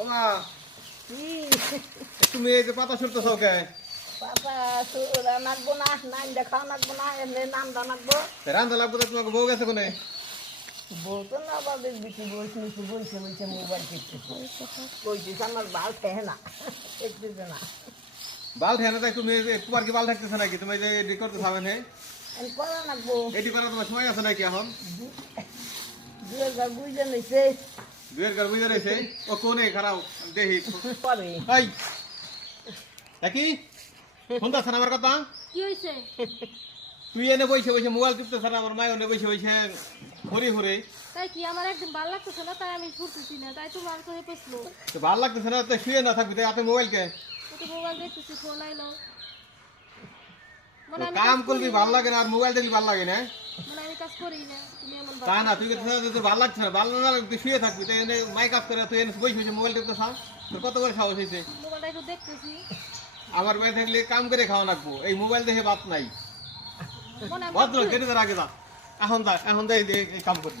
ওমা কি তুমি এই যে পাতা শুনতেছ কে? পাতা সুরা নাকবো না নাম দেখাও নাকবো না এমনি নাম দা নাকবো রান্ধা লাগবে তো তোমাকে বউ গেছে কোনে? বলতো না বাবের বিটি বলছি বলছে বলছে মোবাইল টিপতেছে বলছিস আমার বাল খেয়ে না দেখতেছে না বাল ঠেনে তাই তুমি তোমার কি বাল থাকতেছে নাকি? তুমি যে এডি করতে পারবেন হে? আমি করা নাকবো এডি করার তোমার সময় আছে নাকি এখন? দুয়ের গা বুঝে নিছে দুয়ের গাল বুঝে রয়েছে ও কোনে খারাপ দেখি। পরে এই একই শুনতেছ না আমার কথা? কি হয়েছে? তুই এনে বসে বসে মোবাইল টিপতেছ না, আমার মায় এনে বসে বসে ঘুরে ঘুরে। তাই কি আমার একদিন ভালো লাগতেছে না, তাই আমি ফুটতেছি না, তাই তোমার তো হেপেছিল। তো ভালো লাগতেছে না তো শুয়ে না থাকবি, তাই হাতে মোবাইলকে তো মোবাইল দেখতেছি, ফোন আইলো তো কাম করবি ভালো লাগে না, আর মোবাইল দেখলি ভালো লাগে না। মানে আমি কাজ করি না, তুমি এমন তা না তুই তোর ভালো লাগছে না, ভালো না লাগলে তুই শুয়ে থাকবি, তাই এনে মাই কাজ করে তুই এনে বসে বসে মোবাইল টিপতে থাক। তোর কত করে সাহস হয়েছে? মোবাইলটা একটু দেখতেছি। আমার বাড়ি থাকলে কাম করে খাওয়া লাগবো, এই মোবাইল দেখে বাত নাই। মনে ভদ্র কেটে আগে যা, এখন যা, এখন যাই কাম করবি।